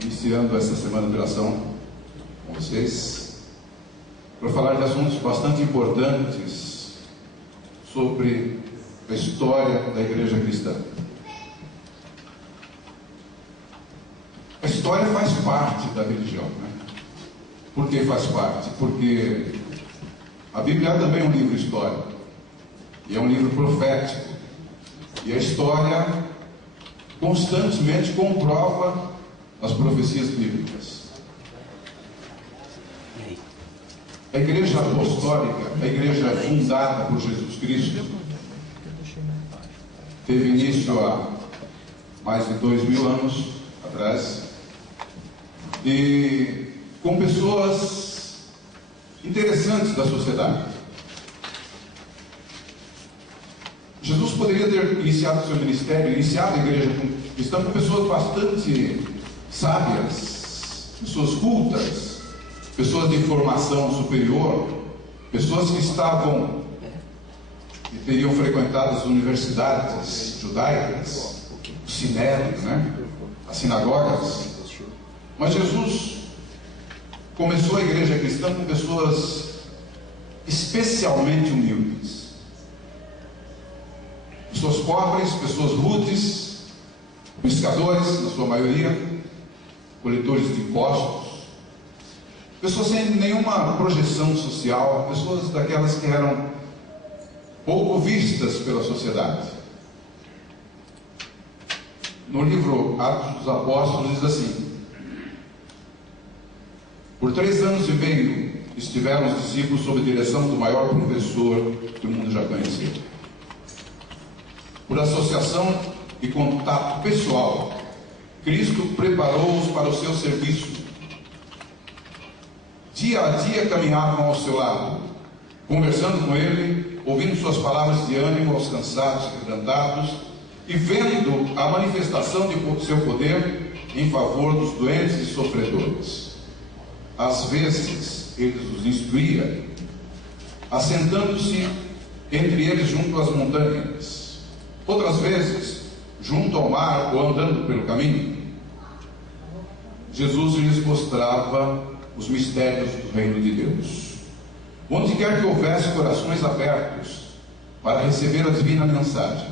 Iniciando essa semana de oração com vocês para falar de assuntos bastante importantes sobre a história da igreja cristã. A história faz parte da religião, né? Por que faz parte? Porque a Bíblia é também um livro histórico e é um livro profético, e a história constantemente comprova as profecias bíblicas. A igreja apostólica, a igreja fundada por Jesus Cristo, teve início há mais de 2000 anos atrás, e com pessoas interessantes da sociedade. Jesus poderia ter iniciado seu ministério, iniciado a igreja cristã com pessoas bastante sábias, pessoas cultas, pessoas de formação superior, pessoas que teriam frequentado as universidades judaicas, o sinédrio, né? As sinagogas. Mas Jesus começou a igreja cristã com pessoas especialmente humildes, pessoas pobres, pessoas rudes, pescadores, na sua maioria, coletores de impostos, pessoas sem nenhuma projeção social, pessoas daquelas que eram pouco vistas pela sociedade. No livro Atos dos Apóstolos diz assim: por 3 anos e meio estiveram os discípulos sob a direção do maior professor que o mundo já conheceu. Por associação e contato pessoal, Cristo preparou-os para o seu serviço. dia a dia caminhavam ao seu lado, conversando com ele, ouvindo suas palavras de ânimo aos cansados e quebrantados, e vendo a manifestação de seu poder em favor dos doentes e sofredores. Às vezes, ele os instruía, assentando-se entre eles junto às montanhas. Outras vezes, junto ao mar ou andando pelo caminho, Jesus lhes mostrava os mistérios do reino de Deus. Onde quer que houvesse corações abertos para receber a divina mensagem,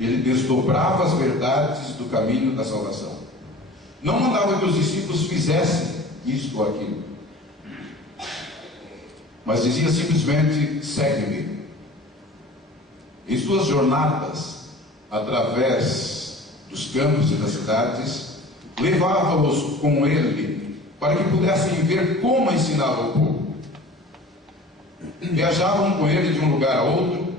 ele desdobrava as verdades do caminho da salvação. Não mandava que os discípulos fizessem isto ou aquilo, mas dizia simplesmente: segue-me. Em suas jornadas através dos campos e das cidades, levava-os com ele para que pudessem ver como ensinava o povo. Viajavam com ele de um lugar a outro,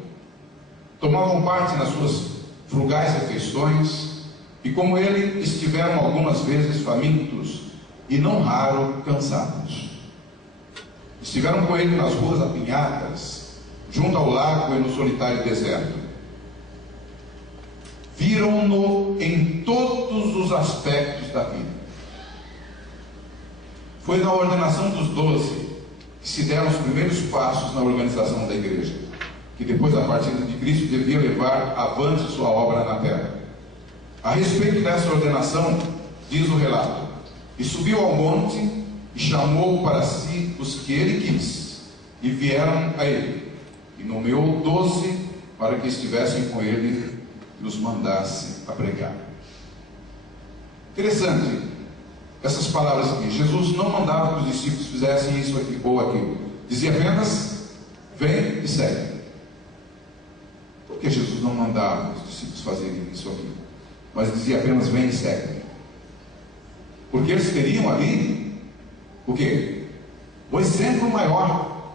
tomavam parte nas suas frugais refeições, e como ele estiveram algumas vezes famintos e não raro cansados. Estiveram com ele nas ruas apinhadas, junto ao lago e no solitário deserto. Viram-no em todos os aspectos da vida. Foi na ordenação dos 12 que se deram os primeiros passos na organização da igreja, que depois da partida de Cristo devia levar avante sua obra na terra. A respeito dessa ordenação, diz o relato: e subiu ao monte e chamou para si os que ele quis, e vieram a ele, e nomeou 12 para que estivessem com ele e os mandasse a pregar. Interessante essas palavras aqui. Jesus não mandava que os discípulos fizessem isso aqui ou aquilo, dizia apenas: vem e segue. Por que Jesus não mandava os discípulos fazerem isso aqui, mas dizia apenas: vem e segue? Porque eles teriam ali o quê? O exemplo maior.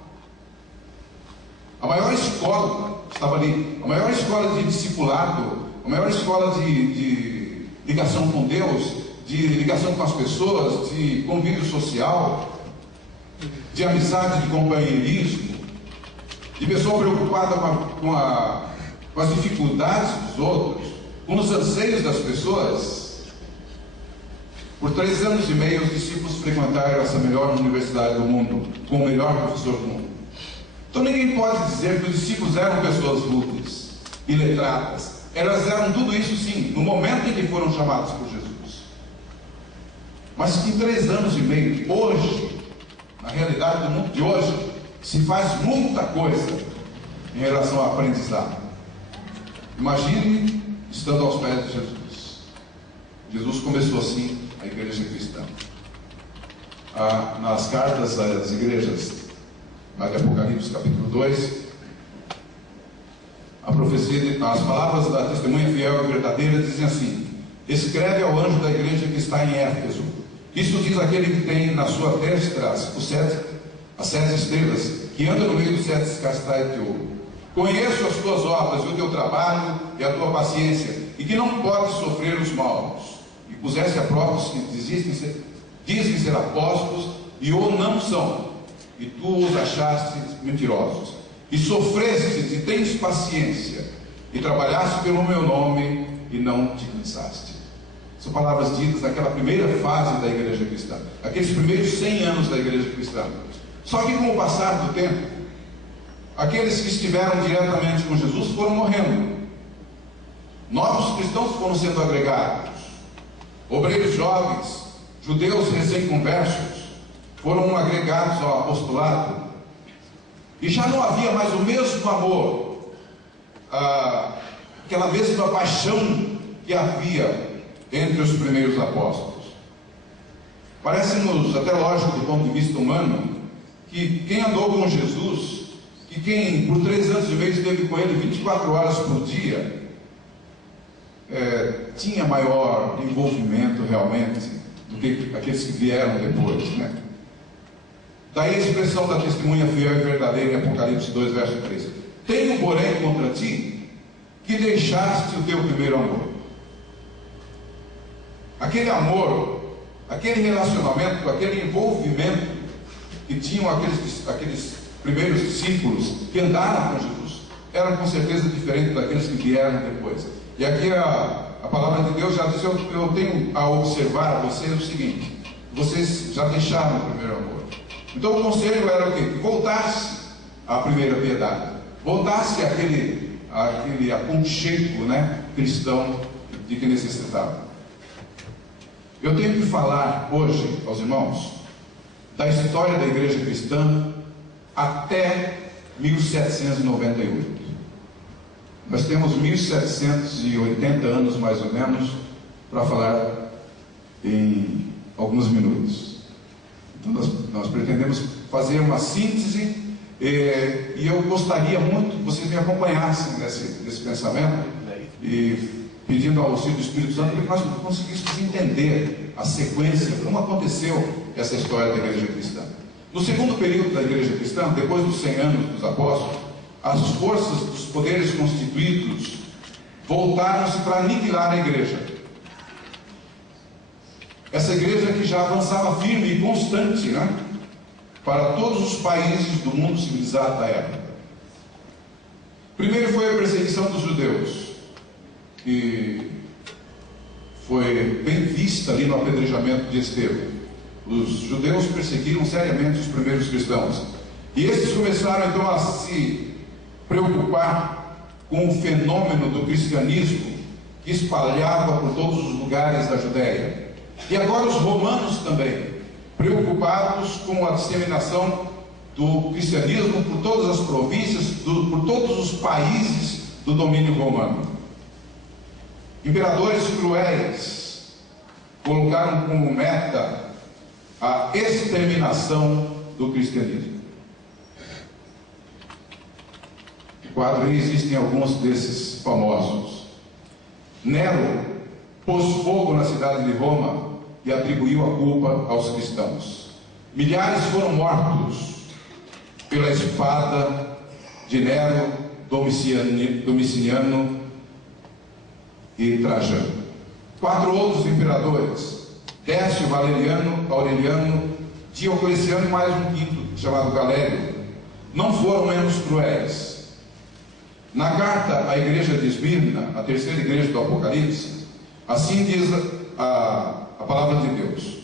A maior escola estava ali, a maior escola de discipulado, a maior escola de ligação com Deus, de ligação com as pessoas, de convívio social, de amizade, de companheirismo, de pessoa preocupada com as dificuldades dos outros, com os anseios das pessoas. Por 3 anos e meio, os discípulos frequentaram essa melhor universidade do mundo, com o melhor professor do mundo. Então ninguém pode dizer que os discípulos eram pessoas rudes e letradas. Elas eram tudo isso sim, no momento em que foram chamados por Jesus. Mas que em 3 anos e meio, hoje, na realidade do mundo de hoje, se faz muita coisa em relação ao aprendizado. Imagine estando aos pés de Jesus. Jesus começou assim a igreja cristã. Nas cartas às igrejas, lá de Apocalipse capítulo 2, a profecia, as palavras da testemunha fiel e verdadeira dizem assim: escreve ao anjo da igreja que está em Éfeso, isto diz aquele que tem na sua destra as 7 estrelas, que anda no meio dos 7 castais de ouro. Conheço as tuas obras, e o teu trabalho e a tua paciência, e que não podes sofrer os maus, e puseste a prova os que dizem ser apóstolos e ou não são, e tu os achaste mentirosos, e sofrestes e tens paciência, e trabalhaste pelo meu nome e não te cansaste. São palavras ditas naquela primeira fase da igreja cristã, aqueles primeiros 100 anos da igreja cristã. Só que com o passar do tempo, aqueles que estiveram diretamente com Jesus foram morrendo, novos cristãos foram sendo agregados, obreiros jovens, judeus recém-conversos foram agregados ao apostolado, e já não havia mais o mesmo amor, aquela mesma paixão que havia entre os primeiros apóstolos. Parece-nos até lógico do ponto de vista humano que quem andou com Jesus, que quem por 3 anos e meio esteve com ele 24 horas por dia, tinha maior envolvimento realmente do que aqueles que vieram depois, né? Daí a expressão da testemunha fiel e verdadeira em Apocalipse 2, verso 3: tenho porém contra ti que deixaste o teu primeiro amor. Aquele amor, aquele relacionamento, aquele envolvimento que tinham aqueles primeiros discípulos que andaram com Jesus eram com certeza diferentes daqueles que vieram depois. E aqui a palavra de Deus já diz: eu tenho a observar a vocês o seguinte: vocês já deixaram o primeiro amor. Então o conselho era o quê? Que voltasse à primeira piedade, voltasse àquele aconchego, né, cristão de que necessitava. Eu tenho que falar hoje aos irmãos da história da igreja cristã até 1798. Nós temos 1780 anos mais ou menos para falar em alguns minutos. Então nós pretendemos fazer uma síntese, e eu gostaria muito que vocês me acompanhassem nesse pensamento, e pedindo ao auxílio do Espírito Santo para que nós conseguíssemos entender a sequência, como aconteceu essa história da igreja cristã. No segundo período da igreja cristã, depois dos 100 anos dos apóstolos, as forças dos poderes constituídos voltaram-se para aniquilar a igreja. Essa igreja que já avançava firme e constante, né, para todos os países do mundo civilizado da época. Primeiro foi a perseguição dos judeus, que foi bem vista ali no apedrejamento de Estevão. Os judeus perseguiram seriamente os primeiros cristãos, e esses começaram então a se preocupar com o fenômeno do cristianismo que espalhava por todos os lugares da Judéia. E agora os romanos também, preocupados com a disseminação do cristianismo por todas as províncias, por todos os países do domínio romano. Imperadores cruéis colocaram como meta a exterminação do cristianismo. No quadro aí existem alguns desses famosos. Nero pôs fogo na cidade de Roma e atribuiu a culpa aos cristãos. Milhares foram mortos pela espada de Nero, Domiciano e Trajano. 4 outros imperadores, Décio, Valeriano, Aureliano, Diocleciano e mais um quinto, chamado Galério, não foram menos cruéis. Na carta à igreja de Esmirna, a terceira igreja do Apocalipse, assim diz a palavra de Deus: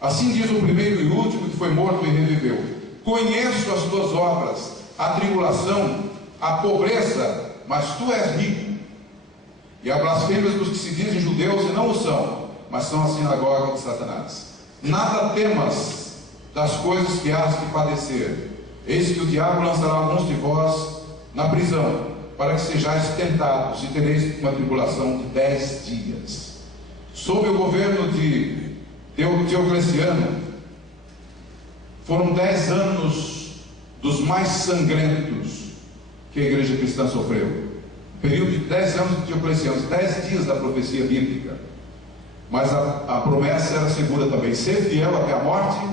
assim diz o primeiro e último que foi morto e reviveu: conheço as tuas obras, a tribulação, a pobreza, mas tu és rico, e a blasfêmias dos que se dizem judeus e não o são, mas são a sinagoga de Satanás. Nada temas das coisas que hás de padecer. Eis que o diabo lançará alguns de vós na prisão, para que sejais tentados, e tereis uma tribulação de 10 dias. Sob o governo de Diocleciano, foram 10 anos dos mais sangrentos que a igreja cristã sofreu. Período de 10 anos de Diocleciano, 10 dias da profecia bíblica. Mas a promessa era segura também: ser fiel até a morte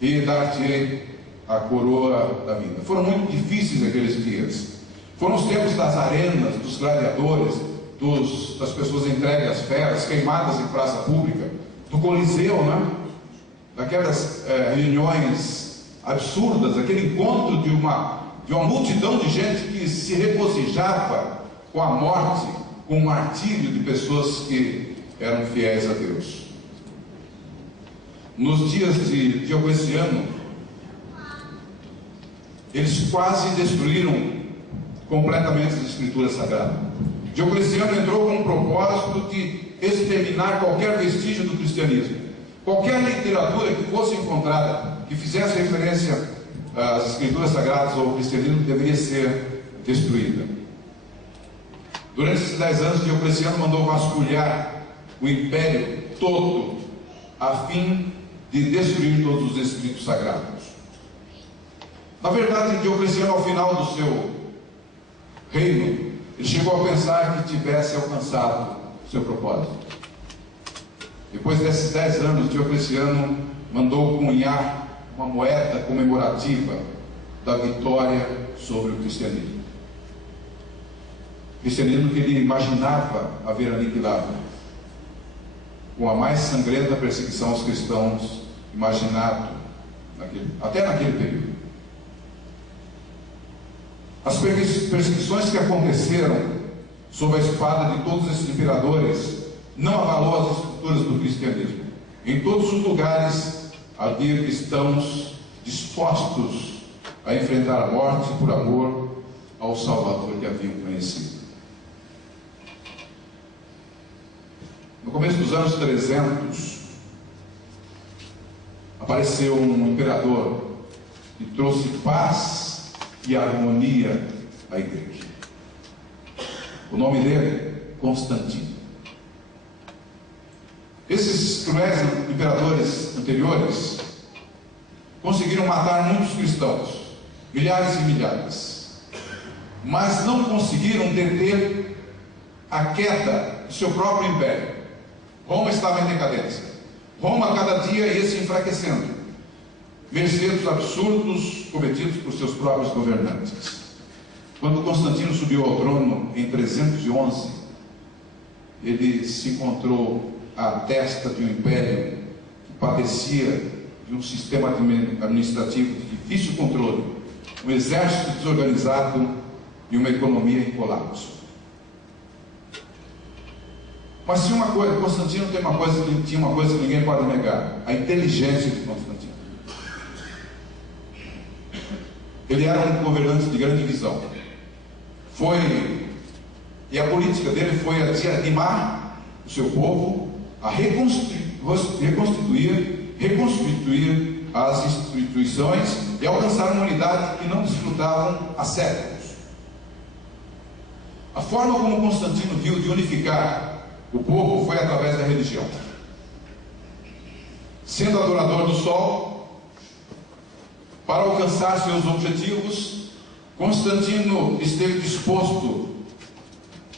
e dar-te a coroa da vida. Foram muito difíceis aqueles dias. Foram os tempos das arenas, dos gladiadores, das pessoas entregues às feras, queimadas em praça pública, do Coliseu, né? Daquelas reuniões absurdas, aquele encontro de uma multidão de gente que se regozijava com a morte, com o martírio de pessoas que eram fiéis a Deus. Nos dias de Diocleciano, eles quase destruíram completamente as escrituras sagradas. Diocleciano entrou com o propósito de exterminar qualquer vestígio do cristianismo. Qualquer literatura que fosse encontrada, que fizesse referência às escrituras sagradas ou ao cristianismo, deveria ser destruída. Durante esses 10 anos, Diocleciano mandou vasculhar o império todo, a fim de destruir todos os escritos sagrados. Na verdade, Diocleciano, ao final do seu reino, ele chegou a pensar que tivesse alcançado o seu propósito. Depois desses 10 anos, Diocleciano mandou cunhar uma moeda comemorativa da vitória sobre o cristianismo. O cristianismo que ele imaginava haver aniquilado com a mais sangrenta perseguição aos cristãos imaginado até naquele período. As perseguições que aconteceram sob a espada de todos esses imperadores não abalou as estruturas do cristianismo. Em todos os lugares havia cristãos dispostos a enfrentar a morte por amor ao Salvador que haviam conhecido. No começo dos anos 300, apareceu um imperador que trouxe paz e harmonia à igreja. O nome dele, Constantino. Esses cruéis imperadores anteriores conseguiram matar muitos cristãos, milhares e milhares, mas não conseguiram deter a queda do seu próprio império. Roma estava em decadência. Roma cada dia ia se enfraquecendo, mercê dos absurdos cometidos por seus próprios governantes. Quando Constantino subiu ao trono em 311, ele se encontrou à testa de um império que padecia de um sistema administrativo de difícil controle, um exército desorganizado e uma economia em colapso. Mas tinha uma coisa, Constantino tinha uma coisa que ninguém pode negar: a inteligência de Constantino. Ele era um governante de grande visão. E a política dele foi a de animar o seu povo a reconstituir as instituições e alcançar uma unidade que não desfrutavam há séculos. A forma como Constantino viu de unificar o povo foi através da religião. Sendo adorador do sol, para alcançar seus objetivos, Constantino esteve disposto,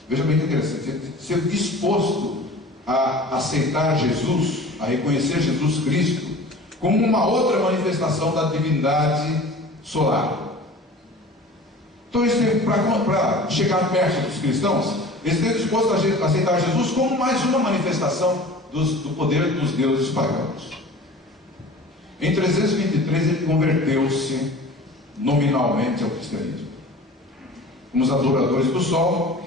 veja bem que interessante, esteve disposto a aceitar Jesus, a reconhecer Jesus Cristo como uma outra manifestação da divindade solar. Então, para chegar perto dos cristãos, ele esteve disposto a aceitar Jesus como mais uma manifestação do poder dos deuses pagãos. Em 323 ele converteu-se nominalmente ao cristianismo. Como os adoradores do sol,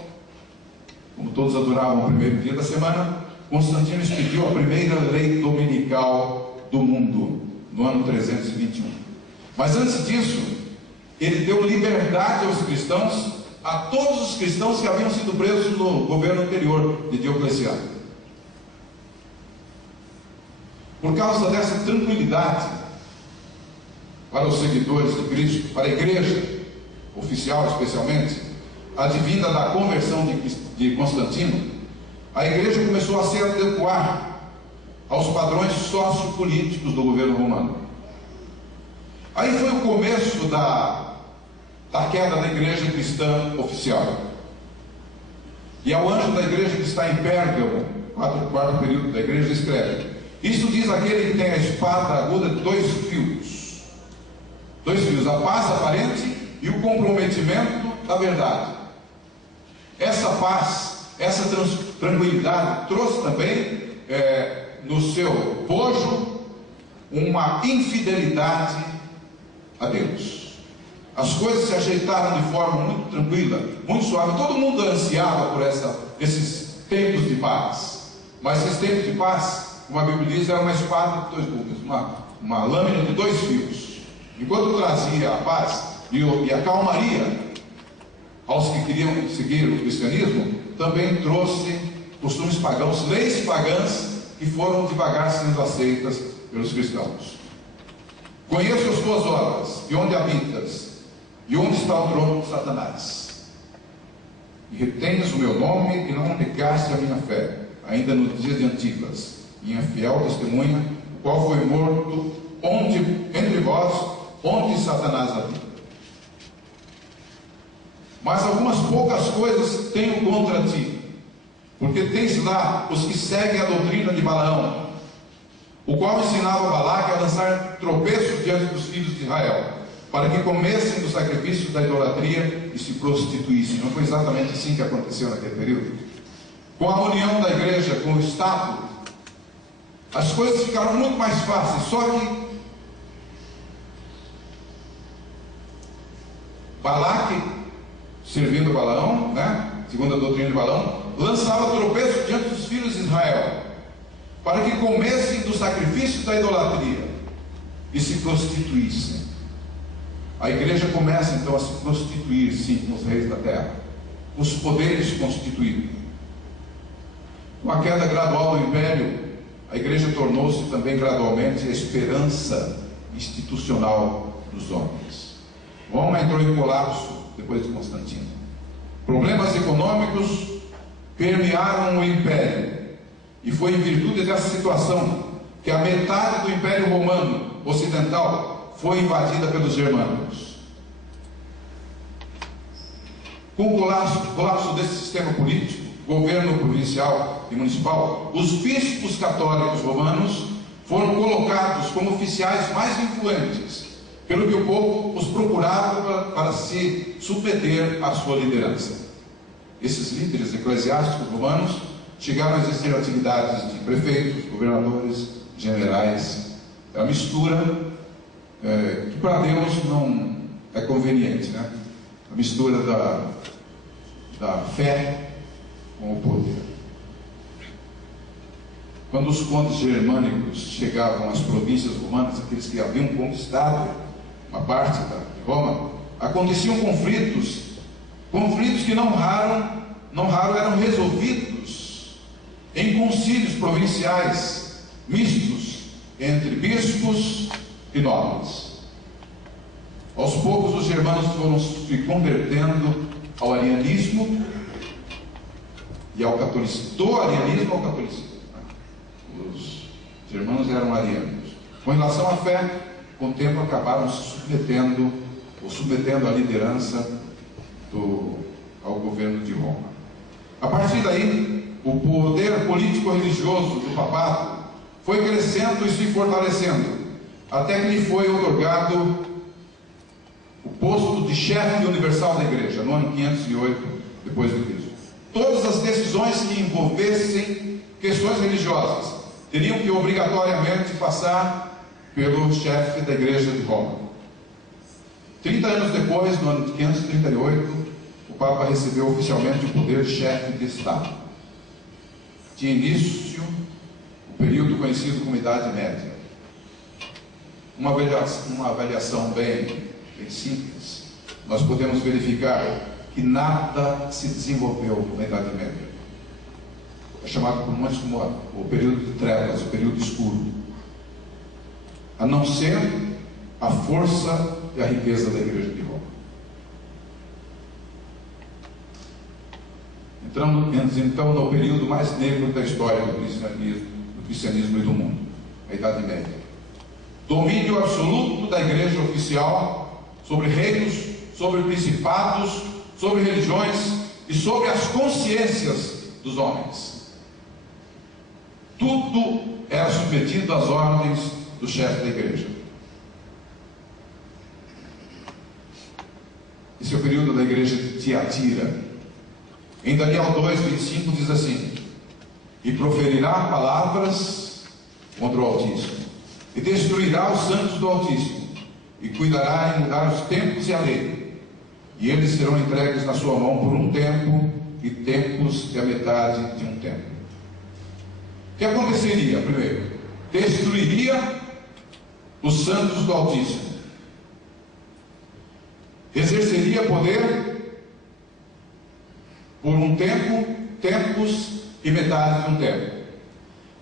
como todos adoravam o primeiro dia da semana, Constantino expediu a primeira lei dominical do mundo, no ano 321. Mas antes disso, ele deu liberdade aos cristãos, a todos os cristãos que haviam sido presos no governo anterior de Diocleciano. Por causa dessa tranquilidade para os seguidores de Cristo, para a igreja oficial especialmente, advinda da conversão de Constantino, a igreja começou a se adequar aos padrões sociopolíticos do governo romano. Aí foi o começo da queda da igreja cristã oficial. E ao anjo da igreja que está em Pérgamo, quarto período da igreja, escreve: isto diz aquele que tem a espada aguda de dois fios, a paz aparente e o comprometimento da verdade. Essa paz, essa tranquilidade trouxe também no seu bojo uma infidelidade a Deus. As coisas se ajeitaram de forma muito tranquila, muito suave. Todo mundo ansiava por esses tempos de paz. Mas esses tempos de paz, como a Bíblia diz, era uma espada de dois gumes, uma lâmina de dois fios. Enquanto trazia a paz e a calmaria aos que queriam seguir o cristianismo, também trouxe costumes pagãos, leis pagãs que foram devagar sendo aceitas pelos cristãos. Conheço as tuas obras, e onde habitas, e onde está o trono de Satanás. E retenhas o meu nome e não negaste a minha fé, ainda no dia de Antipas, minha fiel testemunha, o qual foi morto entre vós, onde Satanás habita. Mas algumas poucas coisas tenho contra ti, porque tens lá os que seguem a doutrina de Balaão, o qual ensinava Balaque a lançar tropeços diante dos filhos de Israel, para que comessem dos sacrifícios da idolatria e se prostituíssem. Não foi exatamente assim que aconteceu naquele período? Com a união da igreja com o Estado, as coisas ficaram muito mais fáceis. Só que Balaque, servindo Balaão, né? Segundo a doutrina de Balaão, lançava tropeço diante dos filhos de Israel, para que comessem do sacrifício da idolatria e se prostituíssem. A igreja começa então a se prostituir, sim, com os reis da terra, os poderes constituídos. Com a queda gradual do império, a igreja tornou-se também gradualmente a esperança institucional dos homens. Roma entrou em colapso depois de Constantino. Problemas econômicos permearam o império, e foi em virtude dessa situação que a metade do Império Romano Ocidental foi invadida pelos germânicos. Com o colapso desse sistema político, governo provincial e municipal, os bispos católicos romanos foram colocados como oficiais mais influentes, pelo que o povo os procurava para se submeter à sua liderança. Esses líderes eclesiásticos romanos chegaram a exercer atividades de prefeitos, governadores, generais. É uma mistura que para Deus não é conveniente, né? A mistura da fé com o poder. Quando os condes germânicos chegavam às províncias romanas, aqueles que haviam conquistado uma parte de Roma, aconteciam conflitos que não raro eram resolvidos em concílios provinciais mistos entre bispos e nobres. Aos poucos os germanos foram se convertendo ao arianismo e ao catolicismo, do arianismo ao catolicismo. Os germanos eram arianos. Com relação à fé, com o tempo acabaram se submetendo à liderança ao governo de Roma. A partir daí, o poder político-religioso do papado foi crescendo e se fortalecendo, até que lhe foi otorgado o posto de chefe universal da igreja, no ano 508 depois de Cristo. Todas as decisões que envolvessem questões religiosas teriam que obrigatoriamente passar pelo chefe da igreja de Roma. 30 anos depois, no ano de 538, o Papa recebeu oficialmente o poder de chefe de Estado. Tinha início o período conhecido como Idade Média. Uma avaliação bem simples, nós podemos verificar que nada se desenvolveu na Idade Média. É chamado por muitos como o período de trevas, o período escuro, a não ser a força e a riqueza da igreja de Roma. Entramos então no período mais negro da história do cristianismo e do mundo, a Idade Média. Domínio absoluto da igreja oficial sobre reinos, sobre principados, sobre religiões e sobre as consciências dos homens. Tudo era submetido às ordens do chefe da igreja. Esse é o período da igreja de Tiatira. Em Daniel 2:25 diz assim: e proferirá palavras contra o Altíssimo, e destruirá os santos do Altíssimo, e cuidará em mudar os tempos e a lei, e eles serão entregues na sua mão por um tempo, e tempos e a metade de um tempo. O que aconteceria? Primeiro, destruiria os santos do Altíssimo, exerceria poder por um tempo, tempos e metade de um tempo.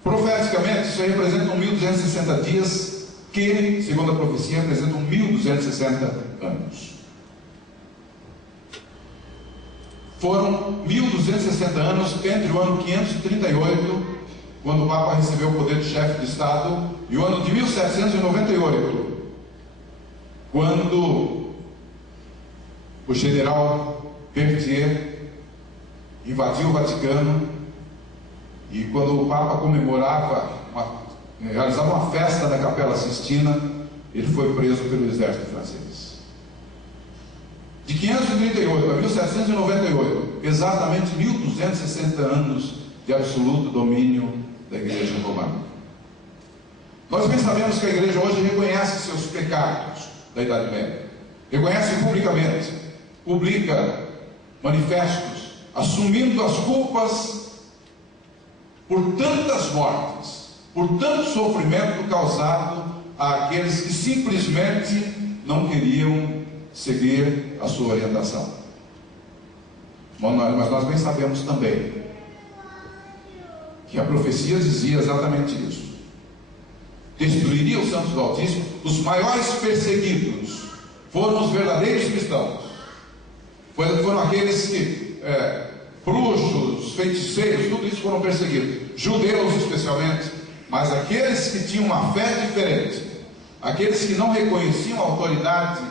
Profeticamente, isso aí representa 1260 dias, que, segundo a profecia, representam 1260 anos. Foram 1260 anos entre o ano 538, quando o Papa recebeu o poder de chefe de Estado, e o ano de 1798, quando o general Berthier invadiu o Vaticano, e quando o Papa realizava uma festa na Capela Sistina, ele foi preso pelo exército francês. De 538 a 1798, exatamente 1260 anos de absoluto domínio da Igreja Romana. Nós bem sabemos que a Igreja hoje reconhece seus pecados da Idade Média, reconhece publicamente, publica manifestos assumindo as culpas por tantas mortes, por tanto sofrimento causado àqueles que simplesmente não queriam seguir a sua orientação. Mas nós bem sabemos também que a profecia dizia exatamente isso: destruiria os santos do Altíssimo. Os maiores perseguidos foram os verdadeiros cristãos, foram aqueles que bruxos, feiticeiros, tudo isso foram perseguidos, judeus especialmente. Mas aqueles que tinham uma fé diferente, aqueles que não reconheciam a autoridade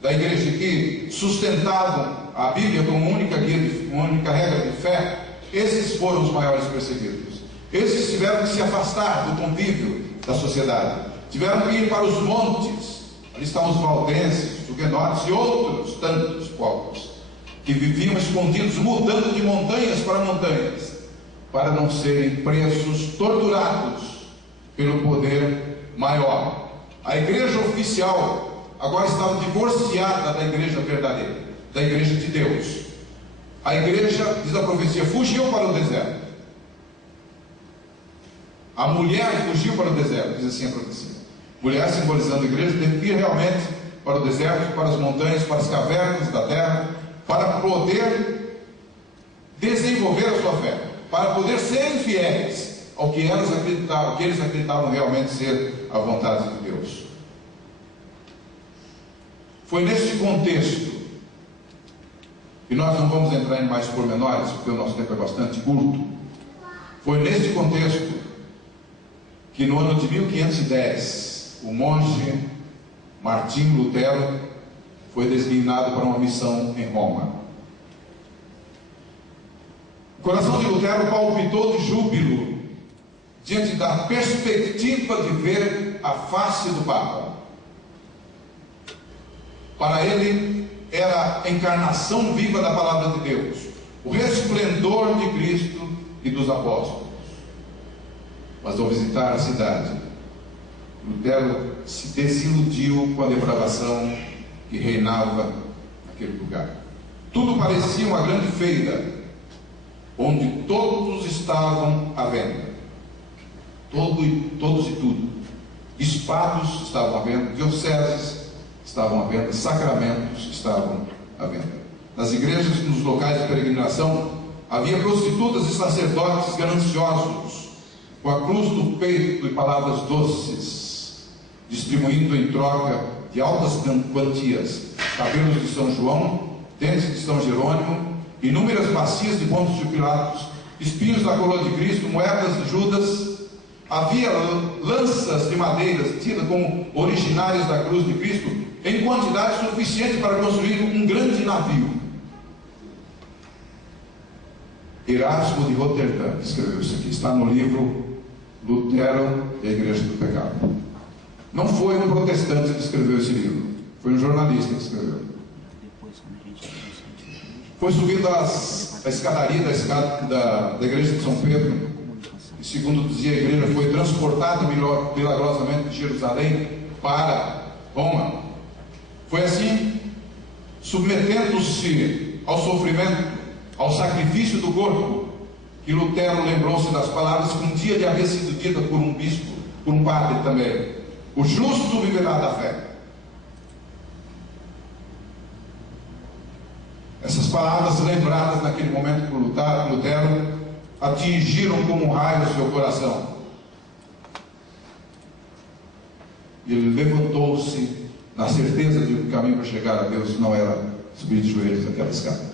da igreja, que sustentavam a Bíblia como única regra de fé, esses foram os maiores perseguidos. Esses tiveram que se afastar do convívio da sociedade, tiveram que ir para os montes. Ali estavam os valdenses, os huguenotes e outros tantos povos que viviam escondidos, mudando de montanhas para montanhas, para não serem presos, torturados pelo poder maior. A igreja oficial agora estava divorciada da igreja verdadeira, da igreja de Deus. A igreja, diz a profecia, fugiu para o deserto. A mulher fugiu para o deserto, diz assim a profecia. Mulher, simbolizando a igreja, deve ir realmente para o deserto, para as montanhas, para as cavernas da terra, para poder desenvolver a sua fé, para poder ser fiéis ao que eles acreditavam realmente ser a vontade de Deus. Foi neste contexto, e nós não vamos entrar em mais pormenores, porque o nosso tempo é bastante curto. Foi neste contexto que no ano de 1510, o monge Martinho Lutero foi designado para uma missão em Roma. O coração de Lutero palpitou de júbilo diante da perspectiva de ver a face do Papa. Para ele era a encarnação viva da palavra de Deus, o resplendor de Cristo e dos apóstolos. Mas ao visitar a cidade, Lutero se desiludiu com a depravação que reinava naquele lugar. Tudo parecia uma grande feira, onde todos estavam à venda. Todos e tudo. Bispados estavam à venda, dioceses estavam à venda, sacramentos estavam à venda. Nas igrejas, nos locais de peregrinação, havia prostitutas e sacerdotes gananciosos, com a cruz no peito e palavras doces, distribuindo em troca de altas quantias cabelos de São João, dentes de São Jerônimo, inúmeras bacias de Pôncio de Pilatos, espinhos da coroa de Cristo, moedas de Judas. Havia lanças de madeiras tidas como originárias da cruz de Cristo, em quantidade suficiente para construir um grande navio. Erasmo de Roterdã escreveu isso aqui, está no livro Lutero e a Igreja do Pecado. Não foi um protestante que escreveu esse livro, foi um jornalista que escreveu. Foi subindo a escadaria da igreja de São Pedro, e segundo dizia a igreja, foi transportada milagrosamente de Jerusalém para Roma. Foi assim, submetendo-se ao sofrimento, ao sacrifício do corpo, que Lutero lembrou-se das palavras que um dia lhe havia sido dita por um bispo, por um padre também: o justo viverá da fé. Essas palavras, lembradas naquele momento por Lutero, atingiram como um raio o seu coração. Ele levantou-se na certeza de que o caminho para chegar a Deus não era subir de joelhos naquela escada.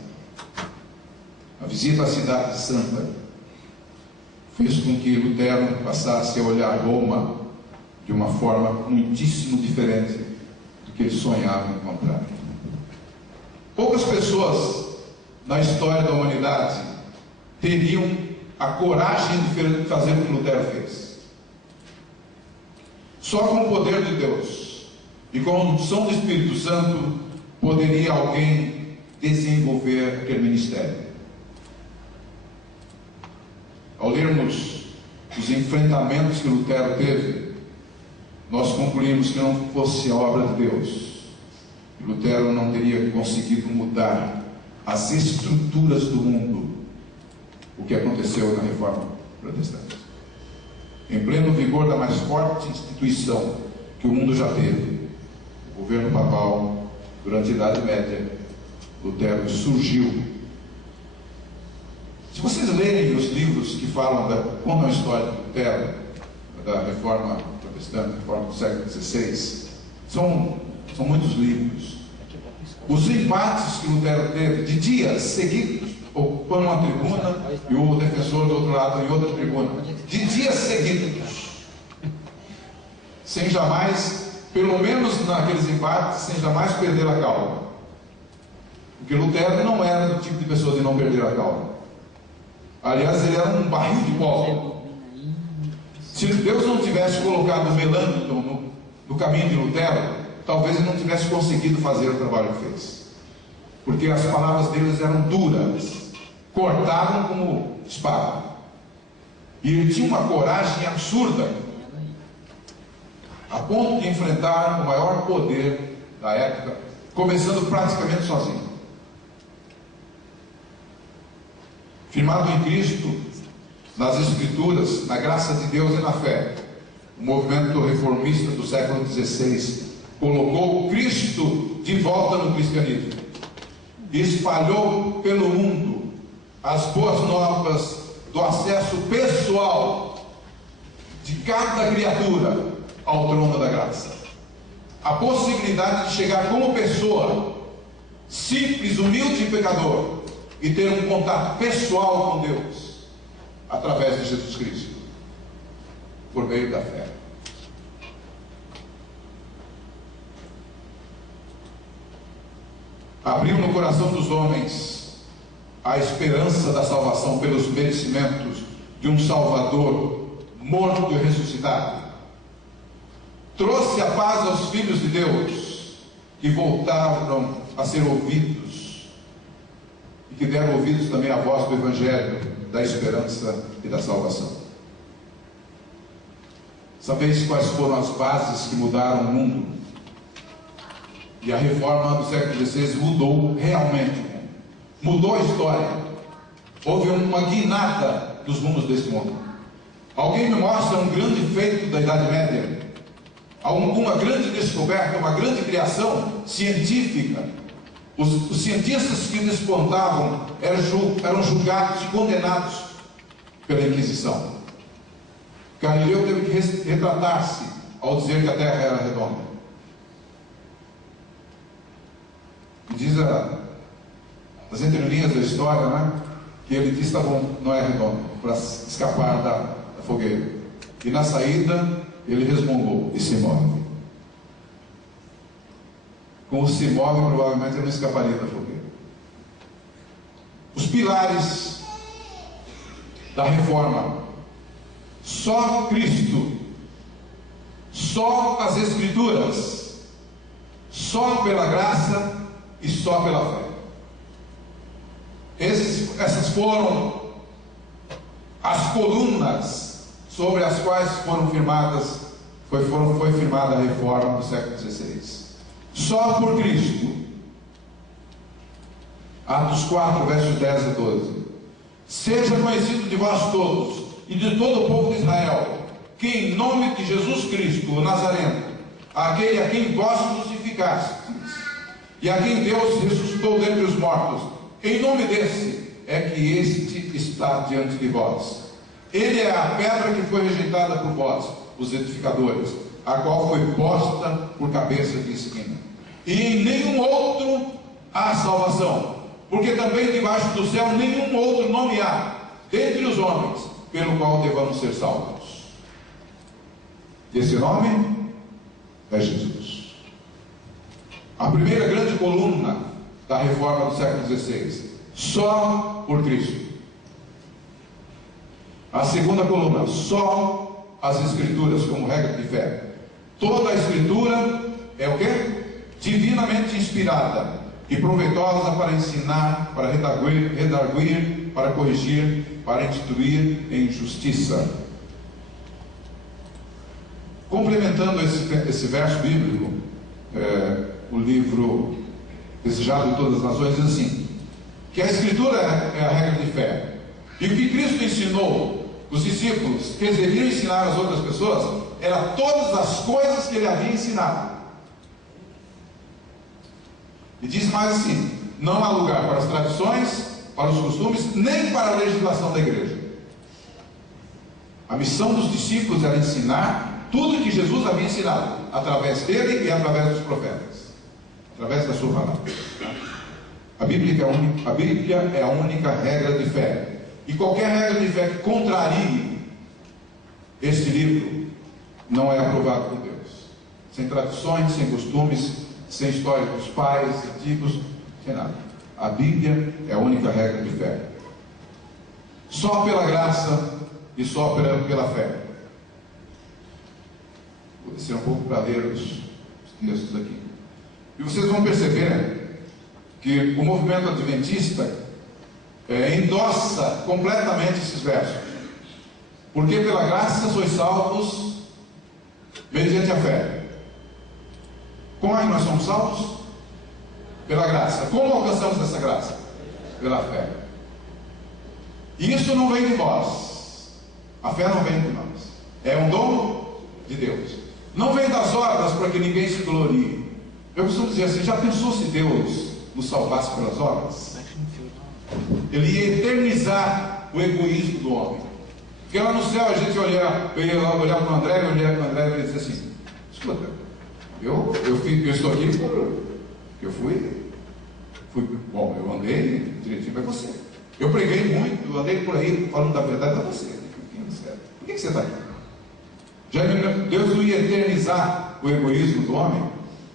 A visita à cidade santa fez com que Lutero passasse a olhar Roma de uma forma muitíssimo diferente do que ele sonhava encontrar. Poucas pessoas na história da humanidade teriam a coragem de fazer o que Lutero fez. Só com o poder de Deus e com a unção do Espírito Santo poderia alguém desenvolver aquele ministério. Ao lermos os enfrentamentos que Lutero teve, nós concluímos que não fosse a obra de Deus, Lutero não teria conseguido mudar as estruturas do mundo, o que aconteceu na Reforma Protestante. Em pleno vigor da mais forte instituição que o mundo já teve, o governo papal, durante a Idade Média, Lutero surgiu. Se vocês lerem os livros que falam contam a história de Lutero, da Reforma Protestante, Reforma do século XVI, são muitos livros. Os embates que Lutero teve de dias seguidos, ocupando uma tribuna e o defensor do outro lado em outra tribuna, de dias seguidos, sem jamais, pelo menos naqueles embates, sem jamais perder a calma. Porque Lutero não era do tipo de pessoa de não perder a calma. Aliás, ele era um barril de pólvora. Se Deus não tivesse colocado Melanchthon no caminho de Lutero, talvez ele não tivesse conseguido fazer o trabalho que fez. Porque as palavras deles eram duras, cortavam como espada. E ele tinha uma coragem absurda, a ponto de enfrentar o maior poder da época, começando praticamente sozinho. Firmado em Cristo, nas Escrituras, na graça de Deus e na fé, o movimento reformista do século XVI colocou Cristo de volta no cristianismo e espalhou pelo mundo as boas novas do acesso pessoal de cada criatura ao trono da graça. A possibilidade de chegar como pessoa, simples, humilde e pecador, e ter um contato pessoal com Deus através de Jesus Cristo, por meio da fé. Abriu no coração dos homens a esperança da salvação pelos merecimentos de um Salvador morto e ressuscitado. Trouxe a paz aos filhos de Deus, que voltaram a ser ouvidos e que deram ouvidos também à voz do Evangelho da esperança e da salvação. Sabeis quais foram as bases que mudaram o mundo? E a reforma do século XVI mudou realmente. Mudou a história. Houve uma guinada dos rumos desse mundo. Alguém me mostra um grande feito da Idade Média? Alguma grande descoberta, uma grande criação científica? Os cientistas que despontavam eram julgados e condenados pela Inquisição. Galileu teve que retratar-se ao dizer que a Terra era redonda. E diz as entrelinhas da história, né, que ele disse: tá bom, não é redondo, para escapar da fogueira. E na saída ele resmungou e se move. Como se move, provavelmente ele não escaparia da fogueira. Os pilares da reforma: só Cristo, só as Escrituras, só pela graça e só pela fé. Essas foram as colunas sobre as quais foi firmada a reforma do século XVI. Só por Cristo. Atos 4, versos 10 e 12. Seja conhecido de vós todos e de todo o povo de Israel, que em nome de Jesus Cristo, o Nazareno, aquele a quem vós crucificastes e a quem Deus ressuscitou dentre os mortos, em nome desse é que este está diante de vós. Ele é a pedra que foi rejeitada por vós, os edificadores, a qual foi posta por cabeça de esquina. E em nenhum outro há salvação, porque também debaixo do céu nenhum outro nome há, dentre os homens, pelo qual devamos ser salvos. Esse nome é Jesus. A primeira grande coluna da reforma do século XVI: só por Cristo. A segunda coluna: só as Escrituras como regra de fé. Toda a Escritura é o quê? Divinamente inspirada e proveitosa para ensinar, para redarguir, para corrigir, para instruir em justiça. Complementando esse verso bíblico, o livro Desejado de Todas as Nações, diz assim, que a Escritura é a regra de fé. E o que Cristo ensinou os discípulos, que eles deveriam ensinar às outras pessoas, era todas as coisas que ele havia ensinado. E diz mais assim, não há lugar para as tradições, para os costumes, nem para a legislação da igreja. A missão dos discípulos era ensinar tudo que Jesus havia ensinado, através dele e através dos profetas, através da sua palavra. A Bíblia é a única regra de fé. E qualquer regra de fé que contrarie este livro não é aprovado por Deus. Sem tradições, sem costumes, sem história dos pais, antigos, sem nada. A Bíblia é a única regra de fé. Só pela graça e só pela fé. Vou descer um pouco para ler os textos aqui. E vocês vão perceber que o movimento adventista endossa completamente esses versos. Porque pela graça sois salvos mediante a fé. Como é que nós somos salvos? Pela graça. Como alcançamos essa graça? Pela fé. E isso não vem de nós. A fé não vem de nós. É um dom de Deus. Não vem das obras para que ninguém se glorie. Eu costumo dizer assim, já pensou se Deus nos salvasse pelas obras? Ele ia eternizar o egoísmo do homem. Porque lá no céu a gente eu ia olhar para o André, e ele dizia assim, escuta, eu estou aqui porque eu fui bom, eu andei direitinho para você. Eu preguei muito, eu andei por aí falando da verdade para você. Por que você está aqui? Já Deus não ia eternizar o egoísmo do homem.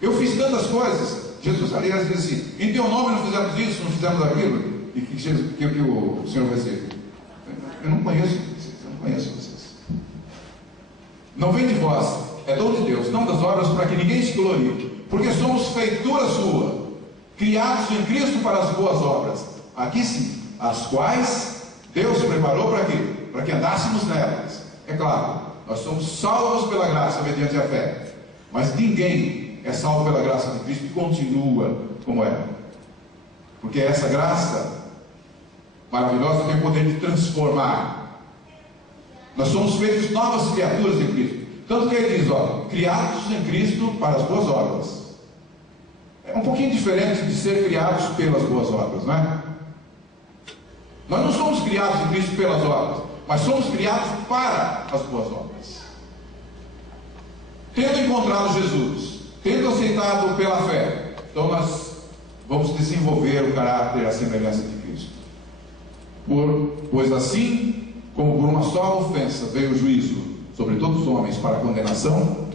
Eu fiz tantas coisas. Jesus, aliás, diz assim, em teu nome não fizemos isso, não fizemos aquilo. E que o Senhor vai dizer? Eu não conheço vocês. Não vem de vós, é dom de Deus, não das obras para que ninguém se glorie. Porque somos feitura sua, criados em Cristo para as boas obras. Aqui sim, as quais Deus preparou para quê? Para que andássemos nelas. É claro, nós somos salvos pela graça mediante a fé. Mas ninguém é salvo pela graça de Cristo e continua como era. Porque essa graça maravilhosa tem o poder de transformar. Nós somos feitos novas criaturas em Cristo. Tanto que ele diz, criados em Cristo para as boas obras. É um pouquinho diferente de ser criados pelas boas obras, não é? Nós não somos criados em Cristo pelas obras, mas somos criados para as boas obras. Tendo encontrado Jesus, tendo aceitado pela fé, então nós vamos desenvolver o caráter e a semelhança de Cristo. Pois assim, como por uma só ofensa veio o juízo sobre todos os homens para a condenação,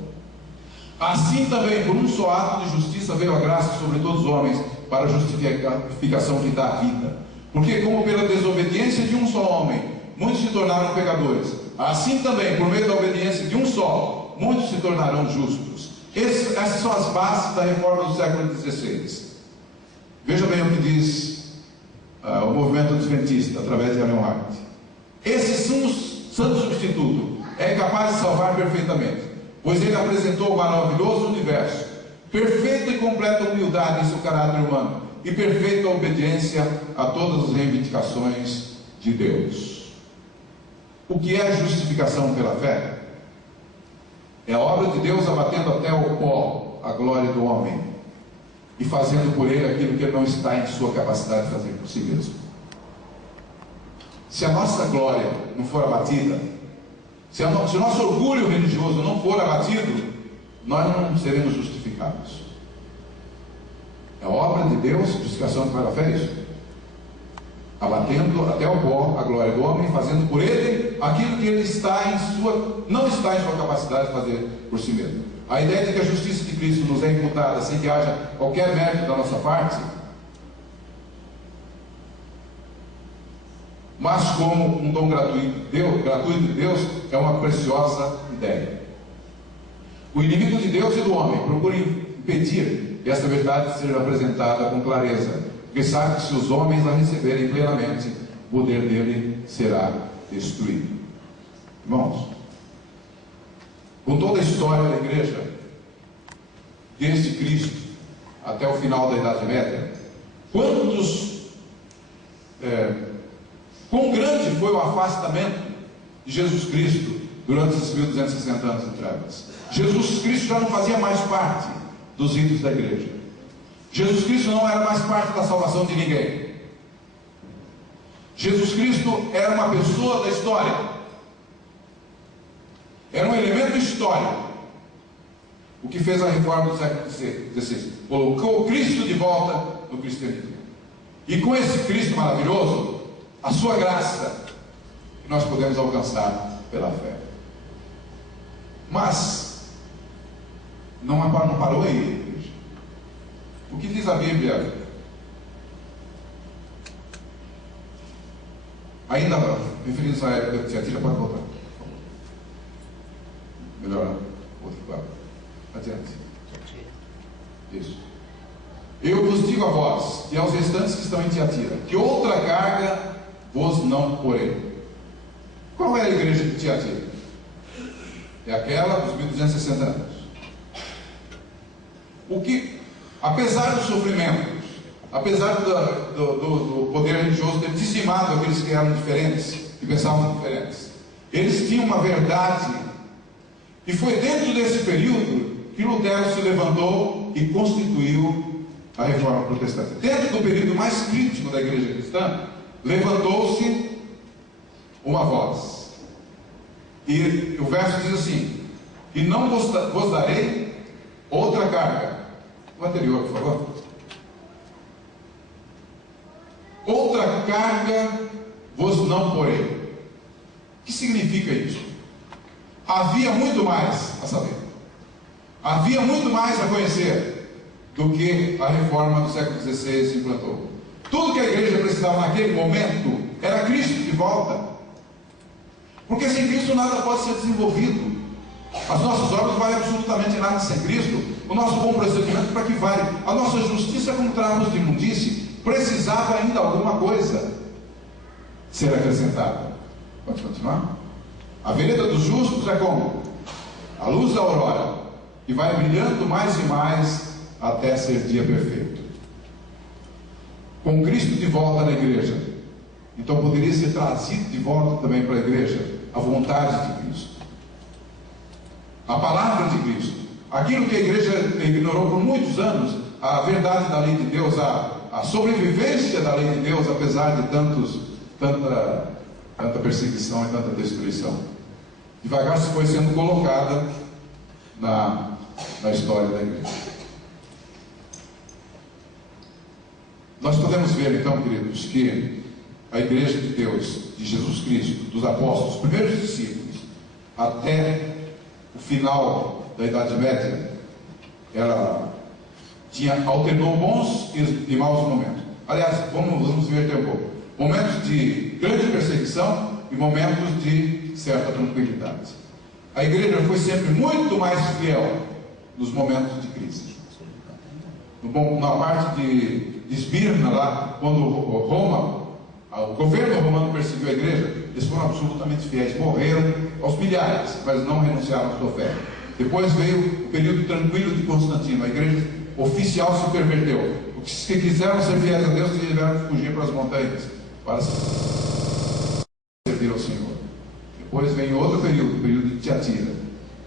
assim também por um só ato de justiça veio a graça sobre todos os homens para a justificação que dá a vida. Porque como pela desobediência de um só homem muitos se tornaram pecadores, assim também por meio da obediência de um só muitos se tornarão justos. Essas são as bases da reforma do século XVI. Veja bem o que diz o movimento adventista através de Ellen White. Esse santo substituto é capaz de salvar perfeitamente, pois ele apresentou o maravilhoso universo, perfeita e completa humildade em seu caráter humano e perfeita obediência a todas as reivindicações de Deus. O que é justificação pela fé? É a obra de Deus abatendo até o pó a glória do homem e fazendo por ele aquilo que ele não está em sua capacidade de fazer por si mesmo. Se a nossa glória não for abatida, se o nosso orgulho religioso não for abatido, nós não seremos justificados. É a obra de Deus, justificação pela fé, é isso. Abatendo até o pó a glória do homem, fazendo por ele aquilo que ele não está em sua capacidade de fazer por si mesmo. A ideia de que a justiça de Cristo nos é imputada sem que haja qualquer mérito da nossa parte, mas como um dom gratuito de Deus, é uma preciosa ideia. O inimigo de Deus e do homem procura impedir que esta verdade seja apresentada com clareza, porque sabe que se os homens a receberem plenamente, o poder dele será destruído. Irmãos, com toda a história da igreja, desde Cristo, até o final da Idade Média, quão grande foi o afastamento de Jesus Cristo durante esses 1260 anos de trevas. Jesus Cristo já não fazia mais parte dos ritos da igreja. Jesus Cristo não era mais parte da salvação de ninguém. Jesus Cristo era uma pessoa da história, era um elemento histórico. O que fez a reforma do século XVI? Colocou o Cristo de volta no cristianismo. E com esse Cristo maravilhoso, a sua graça, que nós podemos alcançar pela fé. Mas não parou aí, igreja. O que diz a Bíblia? Ainda referindo-se à época de Tiatira, pode voltar. Melhor, outro quadro. Adiante. Isso. Eu vos digo a vós e aos restantes que estão em Tiatira, que outra carga vos não porei. Qual é a igreja de Tiatira? É aquela dos 1260 anos. O que, apesar dos sofrimentos, apesar do poder religioso ter dizimado aqueles que eram diferentes, que pensavam diferentes, eles tinham uma verdade. E foi dentro desse período que Lutero se levantou e constituiu a Reforma Protestante. Dentro do período mais crítico da igreja cristã, levantou-se uma voz. E o verso diz assim: e não vos darei outra carga. O anterior, por favor. Outra carga vos não porei. O que significa isso? Havia muito mais a saber, havia muito mais a conhecer do que a reforma do século XVI implantou. Tudo que a igreja precisava naquele momento era Cristo de volta, porque sem Cristo nada pode ser desenvolvido. As nossas obras não valem absolutamente nada sem Cristo. O nosso bom procedimento, para que vale? A nossa justiça, como trapos de imundície, precisava ainda alguma coisa ser acrescentada. Pode continuar? A vereda dos justos é como a luz da aurora, que vai brilhando mais e mais até ser dia perfeito. Com Cristo de volta na igreja, então poderia ser trazido de volta também para a igreja a vontade de Cristo, a palavra de Cristo, aquilo que a igreja ignorou por muitos anos, a verdade da lei de Deus, a sobrevivência da lei de Deus, apesar de tanta perseguição e tanta destruição. Devagar se foi sendo colocada na história da igreja. Nós podemos ver então, queridos, que a igreja de Deus, de Jesus Cristo, dos apóstolos, os primeiros discípulos, até o final da Idade Média, ela alternou bons e maus momentos. Aliás, vamos inverter um pouco. Momentos de grande perseguição e momentos de certa tranquilidade. A igreja foi sempre muito mais fiel nos momentos de crise. Na parte de Esmirna, lá, quando o governo romano perseguiu a igreja, eles foram absolutamente fiéis, morreram aos milhares, mas não renunciaram à sua fé. Depois veio o período tranquilo de Constantino, a igreja oficial se perverteu. Os que quiseram ser fiéis a Deus tiveram que fugir para as montanhas para servir ao Senhor. Depois vem outro período, o período de Tiatira,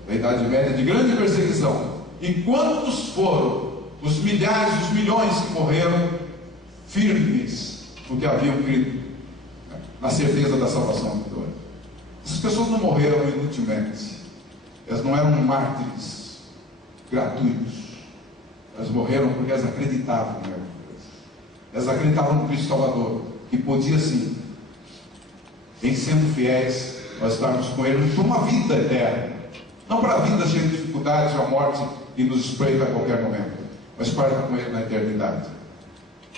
da Idade Média, de grande perseguição. E quantos foram os milhares, os milhões que morreram firmes no que haviam crido, na certeza da salvação vitória? Essas pessoas não morreram inutilmente, elas não eram mártires gratuitos, elas morreram porque elas acreditavam em Deus, elas acreditavam no Cristo Salvador, que podia sim, em sendo fiéis, nós estarmos com Ele por uma vida eterna, não para a vida cheia de dificuldades ou a morte que nos espreita a qualquer momento, mas para com Ele na eternidade.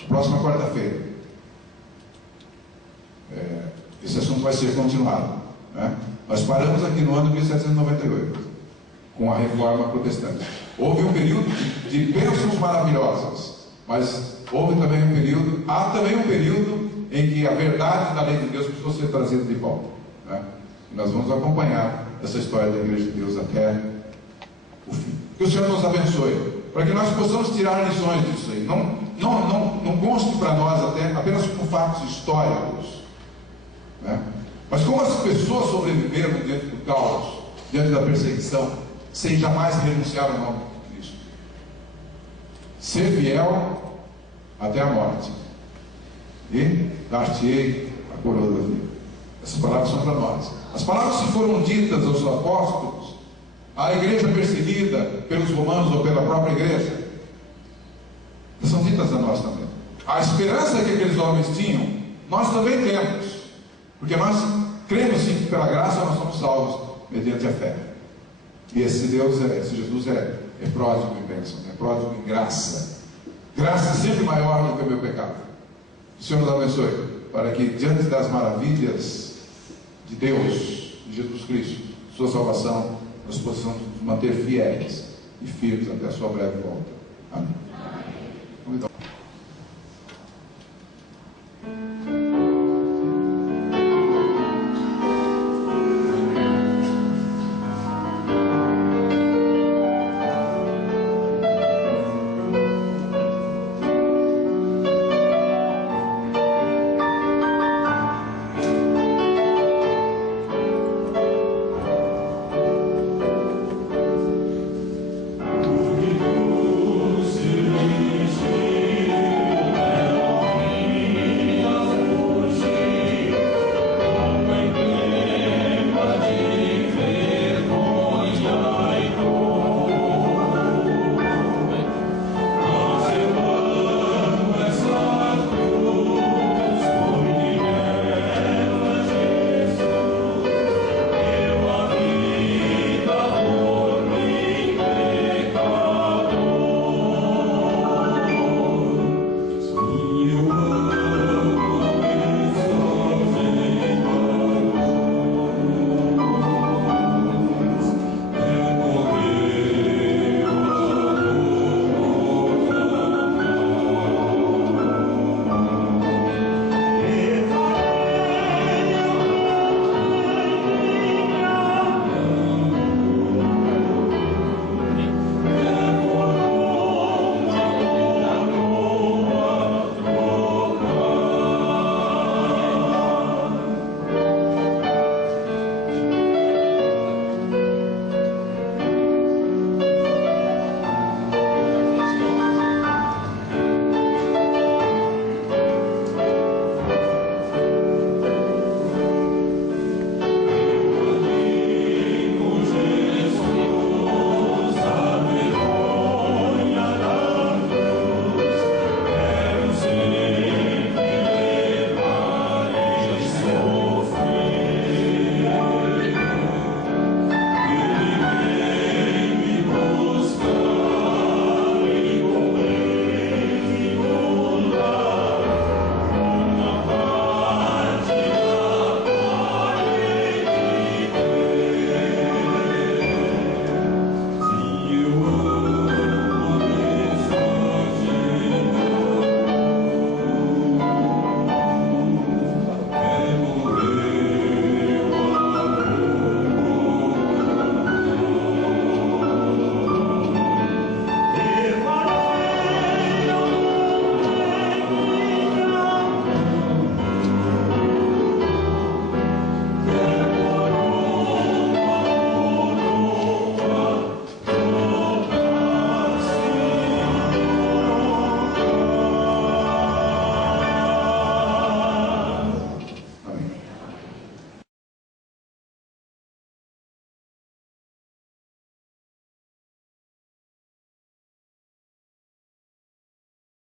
Próxima quarta-feira, esse assunto vai ser continuado, né? Nós paramos aqui no ano de 1798 com a Reforma Protestante. Houve um período de bênçãos maravilhosas, mas há também um período em que a verdade da lei de Deus precisou ser trazida de volta, né? E nós vamos acompanhar essa história da Igreja de Deus até o fim. Que o Senhor nos abençoe. para que nós possamos tirar lições disso aí. Não conste para nós apenas como fatos históricos, né? Mas como as pessoas sobreviveram diante do caos, diante da perseguição, sem jamais renunciar ao nome de Cristo. Ser fiel até a morte, e dar-te-ei a coroa da vida. Essas palavras são para nós. As palavras que foram ditas aos apóstolos, à igreja perseguida pelos romanos ou pela própria igreja, são ditas a nós também. A esperança que aqueles homens tinham, nós também temos, porque nós cremos sim que pela graça nós somos salvos mediante a fé. E esse Jesus é pródigo em bênção, é pródigo em graça. Graça sempre maior do que o meu pecado. O Senhor nos abençoe, para que diante das maravilhas de Deus, de Jesus Cristo, sua salvação, nós possamos nos manter fiéis e firmes até a sua breve volta. Amém. Amém.